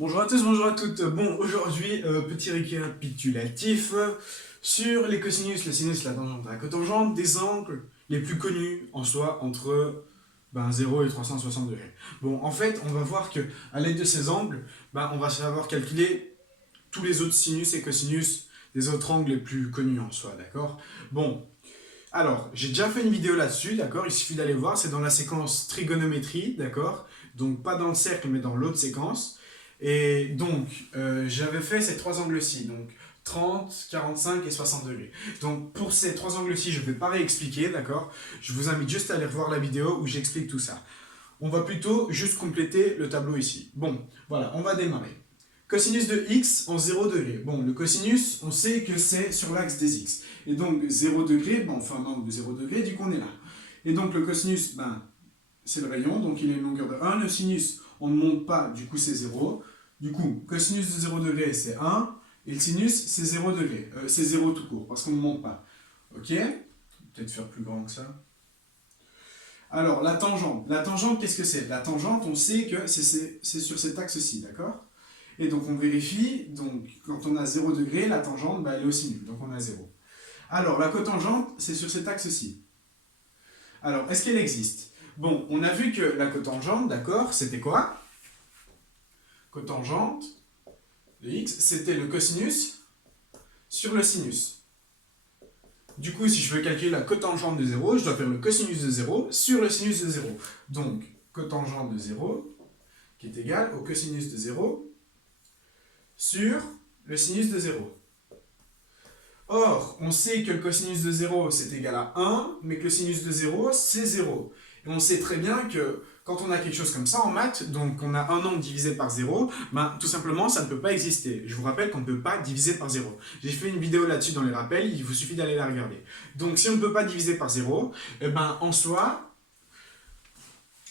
Bonjour à tous, bonjour à toutes. Bon, aujourd'hui, petit récapitulatif sur les cosinus, le sinus, la tangente, la cotangente, des angles les plus connus en soi entre 0 et 360 degrés. Bon, en fait, on va voir que à l'aide de ces angles, on va savoir calculer tous les autres sinus et cosinus des autres angles les plus connus en soi, d'accord? Bon, alors, j'ai déjà fait une vidéo là-dessus, d'accord? Il suffit d'aller voir, c'est dans la séquence trigonométrie, d'accord? Donc, pas dans le cercle, mais dans l'autre séquence. Et donc, j'avais fait ces trois angles-ci, donc 30, 45 et 60 degrés. Donc, pour ces trois angles-ci, je ne vais pas réexpliquer, d'accord? Je vous invite juste à aller revoir la vidéo où j'explique tout ça. On va plutôt juste compléter le tableau ici. Bon, voilà, on va démarrer. Cosinus de x en 0 degré. Bon, le cosinus, on sait que c'est sur l'axe des x. Et donc 0 degré, on fait un angle de 0 degré, du coup on est là. Et donc le cosinus, c'est le rayon, donc il a une longueur de 1. Le sinus, on ne monte pas, du coup c'est 0. Du coup, cosinus de 0 degré, c'est 1. Et le sinus, c'est 0 degré. C'est 0 tout court, parce qu'on ne monte pas. Ok? Peut-être faire plus grand que ça. Alors, la tangente. La tangente, qu'est-ce que c'est? La tangente, on sait que c'est sur cet axe-ci, d'accord? Et donc, on vérifie. Donc, quand on a 0 degré, la tangente, elle est aussi nulle. Donc, on a 0. Alors, la cotangente, c'est sur cet axe-ci. Alors, est-ce qu'elle existe? Bon, on a vu que la cotangente, d'accord, c'était quoi? Cotangente de x, c'était le cosinus sur le sinus. Du coup, si je veux calculer la cotangente de 0, je dois faire le cosinus de 0 sur le sinus de 0. Donc, cotangente de 0, qui est égal au cosinus de 0 sur le sinus de 0. Or, on sait que le cosinus de 0, c'est égal à 1, mais que le sinus de 0, c'est 0. Et on sait très bien que quand on a quelque chose comme ça en maths, donc on a un angle divisé par 0, tout simplement, ça ne peut pas exister. Je vous rappelle qu'on ne peut pas diviser par 0. J'ai fait une vidéo là-dessus dans les rappels, il vous suffit d'aller la regarder. Donc, si on ne peut pas diviser par 0, en soi,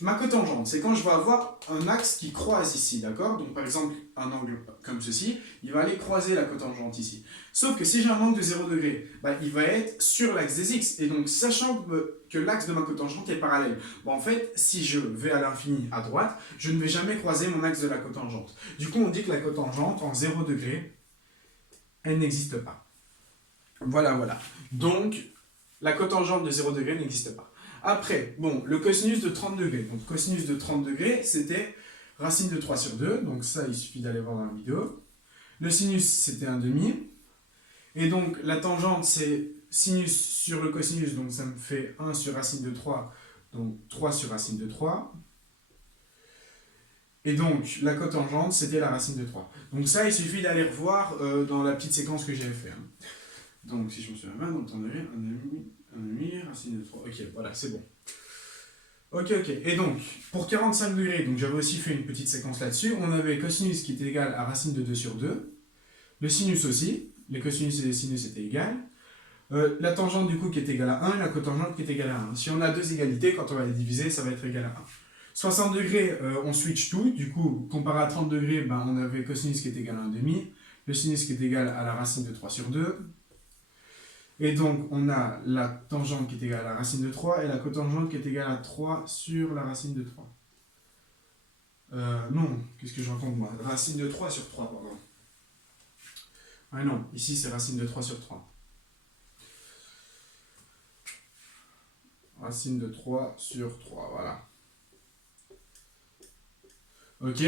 ma cotangente, c'est quand je vais avoir un axe qui croise ici, d'accord? Donc par exemple, un angle comme ceci, il va aller croiser la cotangente ici. Sauf que si j'ai un angle de 0 degré, il va être sur l'axe des x. Et donc, sachant que l'axe de ma cotangente est parallèle, en fait, si je vais à l'infini à droite, je ne vais jamais croiser mon axe de la cotangente. Du coup, on dit que la cotangente en 0 degré, elle n'existe pas. Voilà, voilà. Donc, la cotangente de 0 degré n'existe pas. Après, le cosinus de 30 degrés. Donc, cosinus de 30 degrés, c'était racine de 3 sur 2. Donc, ça, il suffit d'aller voir dans la vidéo. Le sinus, c'était 1,5. Et donc, la tangente, c'est sinus sur le cosinus. Donc, ça me fait 1 sur racine de 3. Donc, 3 sur racine de 3. Et donc, la cotangente, c'était la racine de 3. Donc, ça, il suffit d'aller revoir dans la petite séquence que j'avais fait. Donc, si je me souviens bien, donc, on avait 1,5, racine de 3. Ok, voilà, c'est bon. Ok. Et donc, pour 45 degrés, donc j'avais aussi fait une petite séquence là-dessus, on avait cosinus qui était égal à racine de 2 sur 2. Le sinus aussi, les cosinus et les sinus étaient égales. La tangente du coup qui est égale à 1 et la cotangente qui est égale à 1. Si on a deux égalités, quand on va les diviser, ça va être égal à 1. 60 degrés, on switch tout. Du coup, comparé à 30 degrés, on avait cosinus qui est égal à 1,5. Le sinus qui est égal à la racine de 3 sur 2. Et donc, on a la tangente qui est égale à la racine de 3 et la cotangente qui est égale à 3 sur la racine de 3. Non, qu'est-ce que je raconte moi? Racine de 3 sur 3, pardon. Ah non, ici c'est racine de 3 sur 3. Racine de 3 sur 3, voilà. Ok?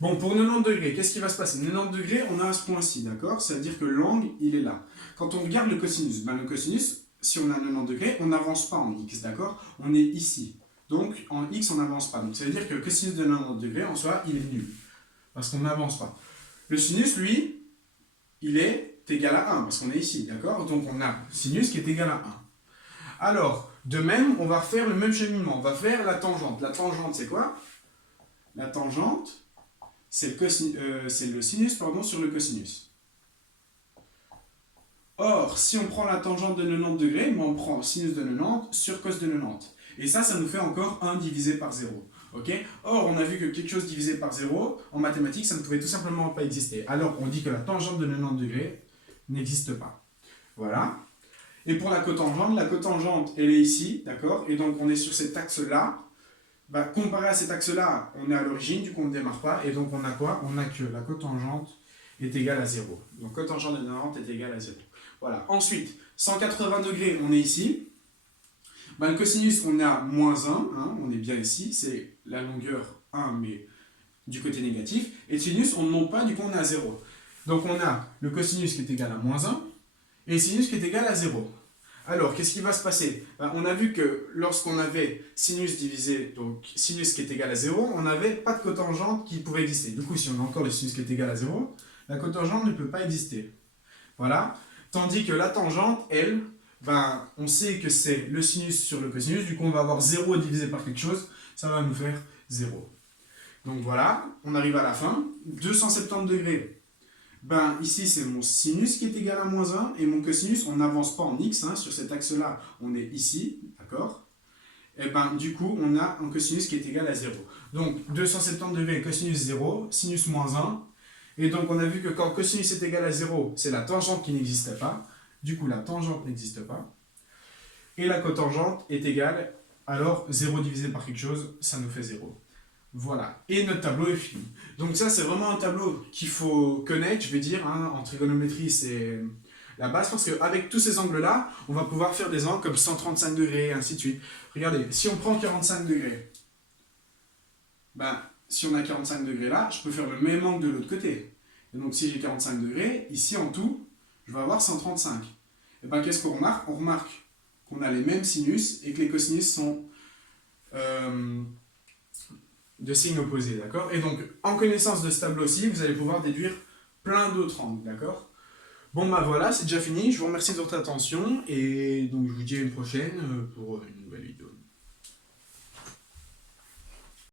Bon, pour 90 degrés, qu'est-ce qui va se passer? 90 degrés, on a ce point-ci, d'accord? Ça veut dire que l'angle, il est là. Quand on regarde le cosinus, le cosinus, si on a 90 degrés, on n'avance pas en x, d'accord? On est ici. Donc, en x, on n'avance pas. Donc, ça veut dire que le cosinus de 90 degrés, en soi, il est nul. Parce qu'on n'avance pas. Le sinus, lui, il est égal à 1, parce qu'on est ici, d'accord? Donc, on a sinus qui est égal à 1. Alors, de même, on va faire le même cheminement. On va faire la tangente. La tangente, c'est quoi? La tangente, c'est le sinus sur le cosinus. Or, si on prend la tangente de 90 degrés, on prend sinus de 90 sur cos de 90. Et ça nous fait encore 1 divisé par 0. Okay? Or, on a vu que quelque chose divisé par 0, en mathématiques, ça ne pouvait tout simplement pas exister. Alors, on dit que la tangente de 90 degrés n'existe pas. Voilà. Et pour la cotangente, elle est ici, d'accord? Et donc, on est sur cet axe-là. Bah, comparé à cet axe-là, on est à l'origine, du coup on ne démarre pas, et donc on a quoi? On a que la cotangente est égale à 0. Donc cotangente de 90 est égale à 0. Voilà. Ensuite, 180 degrés, on est ici. Bah, le cosinus, on est à moins 1, hein, on est bien ici, c'est la longueur 1, mais du côté négatif. Et le sinus, on ne monte pas, du coup on est à 0. Donc on a le cosinus qui est égal à moins 1, et le sinus qui est égal à 0. Alors, qu'est-ce qui va se passer? Ben, on a vu que lorsqu'on avait sinus divisé, donc sinus qui est égal à 0, on n'avait pas de cotangente qui pouvait exister. Du coup, si on a encore le sinus qui est égal à 0, la cotangente ne peut pas exister. Voilà. Tandis que la tangente, elle, ben, on sait que c'est le sinus sur le cosinus, du coup on va avoir 0 divisé par quelque chose, ça va nous faire 0. Donc voilà, on arrive à la fin. 270 degrés. Ben, ici, c'est mon sinus qui est égal à moins 1, et mon cosinus, on n'avance pas en x, hein, sur cet axe-là, on est ici, d'accord? Et ben, du coup, on a un cosinus qui est égal à 0. Donc, 270 degrés, cosinus 0, sinus moins 1, et donc on a vu que quand cosinus est égal à 0, c'est la tangente qui n'existait pas, du coup, la tangente n'existe pas, et la cotangente est égale, alors 0 divisé par quelque chose, ça nous fait 0. Voilà, et notre tableau est fini. Donc ça, c'est vraiment un tableau qu'il faut connaître, je vais dire, hein, en trigonométrie, c'est la base, parce qu'avec tous ces angles-là, on va pouvoir faire des angles comme 135 degrés, et ainsi de suite. Regardez, si on prend 45 degrés, ben, si on a 45 degrés là, je peux faire le même angle de l'autre côté. Et donc si j'ai 45 degrés, ici en tout, je vais avoir 135. Et ben qu'est-ce qu'on remarque? On remarque qu'on a les mêmes sinus et que les cosinus sont... de signes opposés, d'accord? Et donc, en connaissance de ce tableau-ci, vous allez pouvoir déduire plein d'autres angles, d'accord? Bon, bah voilà, c'est déjà fini. Je vous remercie de votre attention et donc je vous dis à une prochaine pour une nouvelle vidéo.